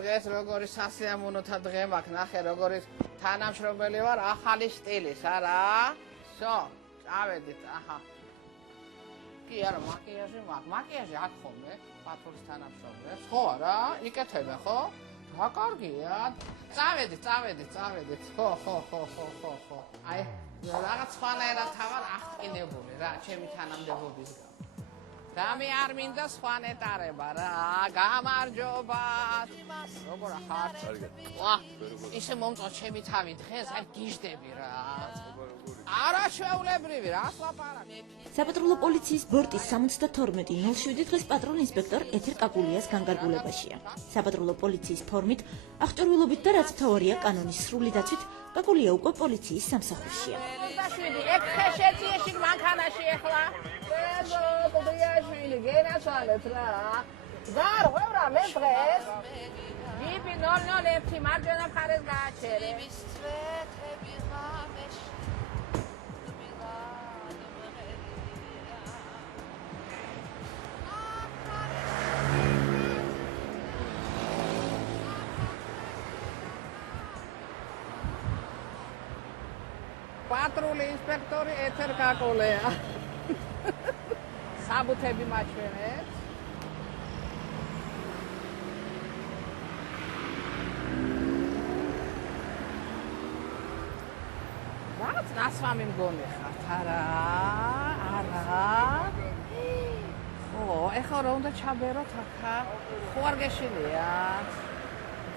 დღეს როგორი სასიამოვნოთა დღე მაქვს, ნახე როგორი თანამშრომელი ვარ ახალი სტილის, არა? всё, წავედით, აჰა. კი არა, მაკიაჟი აქ ხოლმე, პატრულის თანამშრომლებს, ხო არა? იკეთებენ, ხო? რა კარგია. წავედით. ხო. აი, რაღაც სხვანაირად თავარ აღყინებული რა, ჩემი თანამდებობის გამო. დამი არ მინდა სხვა ნეტარება რა, გამარჯობა. როგორ ხართ? ვა, ისე მომწონს ჩემი თავი დღეს, აი გიждები რა. არა ჩვეულებრივი, რას ლაპარაკობ? საპატრულო პოლიციის ბორტის 72-07 დღეს პატრულ ინსპექტორ ეთერ კაკულიას განკარგულებაშია. საპატრულო პოლიციის ფორმით, აღჭურვილობით და რაც მთავარია კანონის სრული დაცვით, კაკულია უკვე პოლიციის სამსახურშია. 27 ეგ ხეშეციაში მანქანაში ახლა. ბოდიაშვილი გენაცვალეთ რა. გარღვევ რა მე დღეს. ვიპი 001 მარჯვენა მხარეს გააჩერე. პატრული ინსპექტორი ეთერ კაკულია. საბუთები მაჩვენეთ. რაღაც ნასვამი მგონი ხართ, არა. ო, ეხლა რა უნდა ჩაბეროთ აქა? ხო არ გეშინიათ?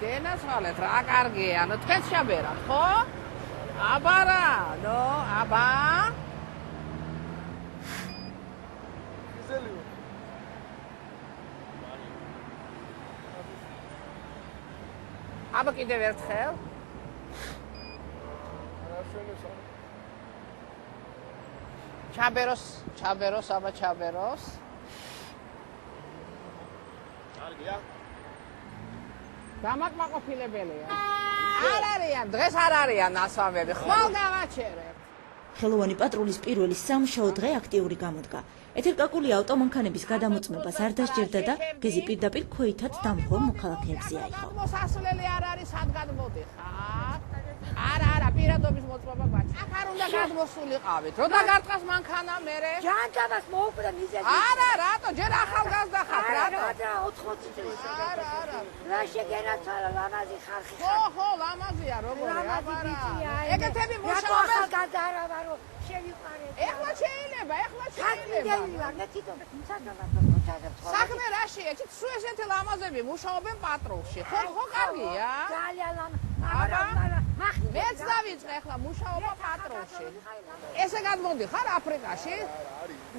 გენაცვალეთ, რა კარგია, ნუ თქვენც ჩაბერათ, ხო? აბარა, ნო, აბა. აბა კიდევ ერთხელ. ჩაბეროს, აბა ჩაბეროს. კარგია. დამაკმაყოფილებელია. არ არიან, დღეს არ არიან ნასვამები. ხვალ გავაჩერებ. ხელოვანი პატრულის პირველი სამუშაო დღე აქტიური გამოდგა. ეთერ კაკულია ავტომანქანების გადამოწმებას არ დასჯერდა და გეზი პირდაპირ ქვეითად დამღო მოქალაქეებზე აიღო. მოსასვლელი არ არის, სად გადმოდიხარ? არა, პირადობის მოწმობა გვაქვს. აქ არ უნდა გადმოსულიყავით. რო დაგარტყას მანქანა მერე? ჯანჯადას მოუკვდა მიზეზი. არა, რატო? ჯერ ახალგაზრდა ხარ, რატო? არა, 80 წლის. არა. რა შეგენაცვალა ლამაზი ხალხი. ხო, ლამაზია როგორი, აბარა. ეგეთები ეგეთები მუშაობენ. მუშაობენ. ახალგაზრდა არა ვარო, შევიყარებ. ეხლა შეიძლება. ხალხი ვარ, მე თვითონ საქმე რაშია? იცით, სულ ესეთი ლამაზები მუშაობენ პატრულში. ხო, კარგია. ძალიან აბა, მახი. მეც დავიწყე ახლა მუშაობა პატრულში. ესე გადმოდიხარ აფრიკაში?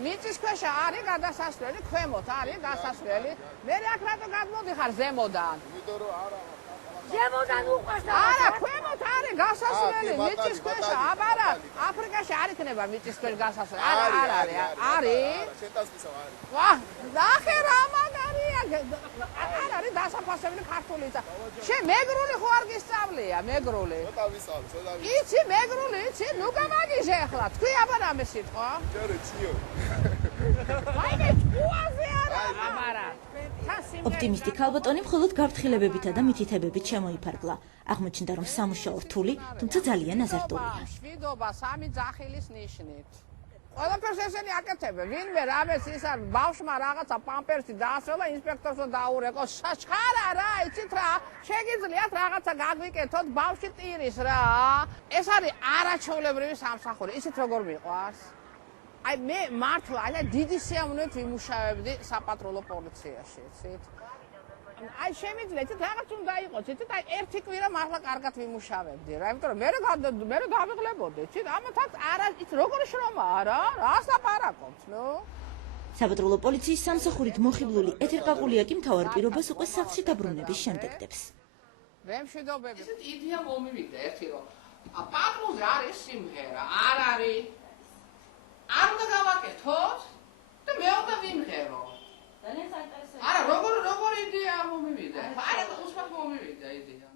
მიწის ქვეშ არის გადასასვლელი, ქვემოთ არის გასასვლელი. მე აქ რატო გადმოდიხარ ზემოდან? ზემოდან უყვარს და არა, ქვემოთ არის გასასვლელი, მიწის ქვეშ. აბარა, აფრიკაში არ იქნება მიწის ქვეშ გასასვლელი. არ არის. ვა, ნახე რა მაგარია. არ არის დასაფასებელი ქართული. შე მეგრული ხო არ გისწავლია, მეგრული? იცი მეგრული, იცი, ნუ გამაგიჟე ახლა. თქვი აბა რამე სიტყვა? ვაიმე, ჭუაზე არა. აბარა. ოპტიმისტი ქალბატონი მხოლოდ გაფრთხილებებითა და მითითებებით შემოიფარგლა. აღმოჩნდა, რომ სამუშაო რთული, თუმცა ძალიან აზარტულია. შვიდობა სამი ძახილის ნიშნით. ყველაფერს ესენი აკეთებენ. ვინმე რამეს ის არ ბავშვმა რაღაცა პამპერსი დაასროლა, ინსპექტორს დაურეკო. შხარა რა, იცით რა, შეგიძლიათ რაღაცა გაგვიკეთოთ ბავშვი ტირის რა. ეს არის არაჩვეულებრივი სამსახური. იცით როგორ მიყვარს? აი მე მართლა აი დიდი სიამოვნებით ვიმუშავებდი საპატრულო პოლიციაში, იცით? აი შემიძლია, იცით რაღაც უნდა იყოს, იცით? აი ერთი კვირა მართლა კარგად ვიმუშავებდი რა, იმიტომ რომ მე დავიღლებოდი, იცით? ამათაც არა, იცით როგორი შრომაა რა? რას ლაპარაკობთ, ნუ? საპატრულო პოლიციის სამსახურით მოხიბლული ეთერ კაკულია კი მთავარ პირობას უკვე სახლში დაბრუნების შემდეგ დებს. მე მშვიდობები. იცით იდეა მომივიდა ერთი რომ პატრულზე არის სიმღერა, არ არის. არ უნდა გავაკეთოთ და მე უნდა ვიმღერო. ძალიან საინტერესოა. არა, როგორ იდეა მომივიდა? არა, უსმათ მომივიდა იდეა.